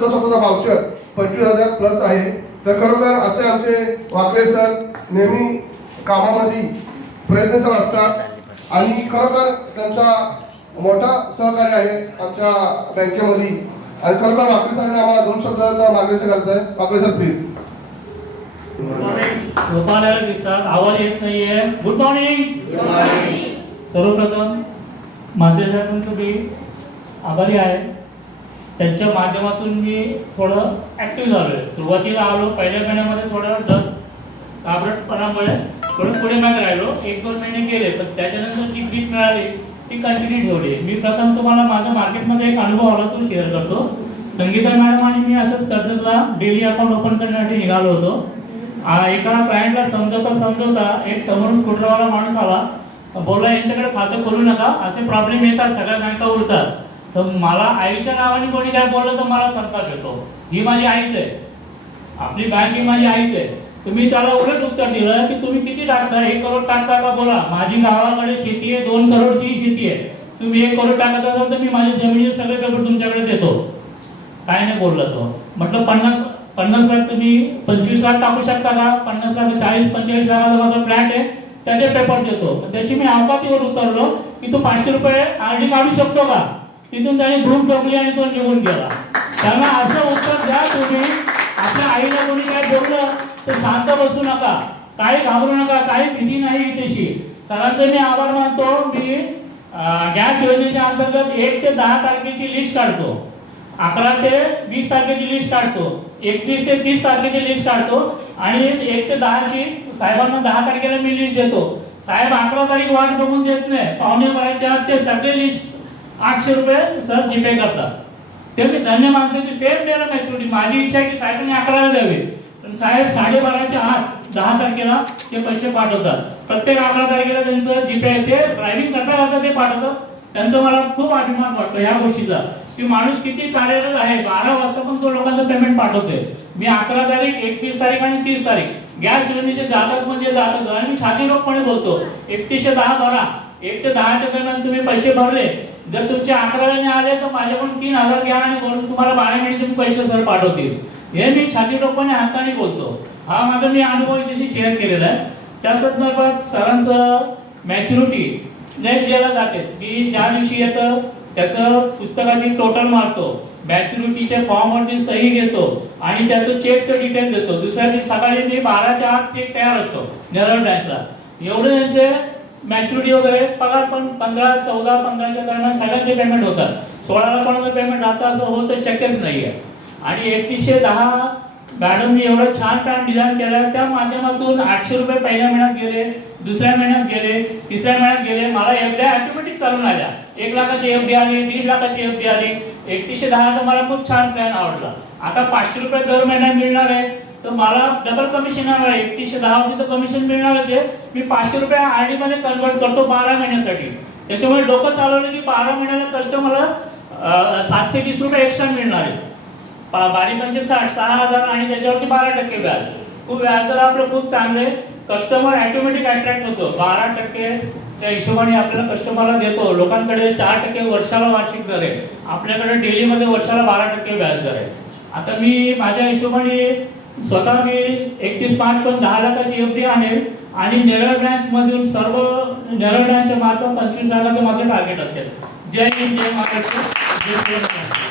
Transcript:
सुद्धा स्वतःचा voucher 25,000 plus आहे. तर खरोखर असे आमचे वाकळे सर नेहमी कामामध्ये प्रयत्नशील असतात आणि खरोखर त्यांचा मोठा सहकार्य आहे आमच्या बँकेमध्ये. आणि खरोखर वाकळे सरांनी आम्हाला 2 शब्दाचा मार्गदर्शन करायचं आहे. Wakale sir please. झोपायला दिसतात, आवाज येत नाहीये. Good morning. सर्वप्रथम मात्र साहेबांचं मी आभारी आहे. त्यांच्या माध्यमातून मी थोडं ॲक्टिव्ह झालो आहे. सुरुवातीला आलो, पहिल्या महिन्यामध्ये थोडं घाबरटपणामुळे थोडं पुढे मागे राहिलो. 1-2 महिने गेले, पण त्याच्यानंतर जी ग्रीप मिळाली ती कंटिन्यू ठेवली. मी प्रथम तुम्हाला माझा मार्केटमध्ये एक अनुभव आला तो शेअर करतो. संगीता मॅडम आणि मी असंच कर्जतला डेली अकाउंट ओपन करण्यासाठी निघालो होतो. एका क्लायंटला समजवता एक समोरून स्कूटरवाला माणूस आला, बोलला यांच्याकडे खातं खोलू नका, असे प्रॉब्लेम येतात, सगळ्या बँका उरतात. तर मला आईच्या नावाने कोणी काय बोललं तर मला संताप येतो. ही माझी आईच आहे, आपली बँक ही माझी आईच आहे. तुम्ही त्याला उलट उत्तर दिलं की तुम्ही किती टाकता, 1 करोड टाकता का बोला. माझी गावाकडे शेती आहे, 2 करोडची शेती आहे. तुम्ही 1 करोड टाकत असाल तर मी माझ्या जमिनीचे सगळे पेपर तुमच्याकडे देतो. काय नाही बोलला तो. म्हटलं 50 लाख तुम्ही 25 लाख टाकू शकता का. 50 लाख 40-45 लाखाचा माझा फ्लॅट आहे, त्याचे पेपर देतो. त्याची मी अवकातीवर उतरलो की तू 500 रुपये आरडी काढू शकतो का. तिथून त्याने धूम टोकली आणि तो निघून गेला. त्यामुळे असं उत्तर द्या तुम्ही. आपल्या आईला कोणी काय बोललं तर शांत बसू नका, काही घाबरू नका, काही भीती नाही इथेशी. सरांचे मी आभार मानतो. मी गॅस योजनेच्या अंतर्गत 1 ते 10 तारखेची लिस्ट काढतो, 11 ते 20 तारखेची लिस्ट काढतो, 31 ते 30 तारखेची लिस्ट काढतो आणि 1 ते 10 ची साहेबांना 10 तारखेला मी लिस्ट देतो. साहेब 11 तारीख वाट बघून देत नाही, पावणे बाराच्या आत ते सगळे लिस्ट 800 रुपये सर जीपे करतात. ते मी धन्य मानतो की सेम डेला मॅच्युरिटी. माझी इच्छा आहे की साहेबांनी 11ला द्यावे, पण साहेब 12:30च्या आत 10 तारखेला ते पैसे पाठवतात. प्रत्येक 11 तारखेला त्यांचं जीपे ते ड्रायव्हिंग करता ते पाठवतात. त्यांचा मला खूप अभिमान वाटतो या गोष्टीचा की माणूस किती कार्यरत आहे. 12 वाजता पण तो लोकांचं पेमेंट पाठवतोय. मी 11 तारीख, 31 तारीख आणि 30 तारीख गॅस योजनेचे जातक म्हणजे जातक आणि मी छातीरोगपणे बोलतो. 3110 भरा. 1 ते 10च्या दरम्यान तुम्ही पैसे भरले, जर तुमचे 11 आले तर माझ्याकडून 3000 घ्या आणि वरून तुम्हाला 12 महिन्याचे पैसे सर पाठवतील. हे मी छातीरोगपणे हाताने बोलतो. हा माझा मी अनुभव इथे शेअर केलेला आहे. त्या संदर्भात सरांचं मॅच्युरिटी नेक्स्ट डेला जाते की ज्या दिवशी येतं त्याचं पुस्तकाची टोटल मारतो, मॅच्युरिटीच्या फॉर्मवरती सही घेतो आणि त्याचं चेकचं डिटेल देतो. दुसऱ्या दिवशी सकाळी मी 12च्या आत चेक तयार असतो नेरळ बँकला. एवढे त्यांचे मॅच्युरिटी वगैरे पगार पण 15, 14, 15च्या दरम्यान सगळ्यांचे पेमेंट होतात. 16ला कोणाचं पेमेंट आता असं होतं शक्यच नाही आहे. आणि 3110 मॅडमनी एवढं छान प्लॅन डिझाईन केला. त्या माध्यमातून 800 रुपये पहिल्या महिन्यात गेले, दुसऱ्या महिन्यात गेले, तिसऱ्या महिन्यात गेले. मला एफडी ऑटोमॅटिक चालून आल्या. 1 लाखाची एफडी आली, 1.5 लाखाची एफडी आली. 3110चा मला खूप छान प्लॅन आवडला. आता 500 रुपये दर महिन्यात मिळणार आहे तर मला डबल कमिशन येणार आहे. 3110 तर कमिशन मिळणारच आहे. मी 500 रुपये आरडी मध्ये कन्वर्ट करतो 12 महिन्यासाठी. त्याच्यामुळे डोकं चालवलं की 12 महिन्याला कस्टमरला 720 रुपये एक्स्ट्रा मिळणार आहे. 12×5 = 6000 आणि त्याच्यावरती 12% व्याज. खूप व्याज दर आपलं खूप चांगले. कस्टमर ऑटोमॅटिक अट्रॅक्ट होतो. 12%च्या हिशोबाने आपल्याला कस्टमरला देतो. लोकांकडे 4% वर्षाला वार्षिक दर आहे, आपल्याकडे डेलीमध्ये वर्षाला 12% व्याज दर आहे. आता मी माझ्या हिशोबाने स्वतः मी 31 मार्च पण 10 लाखाची एफडी आणेल आणि नेरळ ब्रँच मधून सर्व नेरळ ब्रँचच्या मार्फत 25 लाखाचं माझं टार्गेट असेल. जय हिंद, जय महाराष्ट्र, जय जय.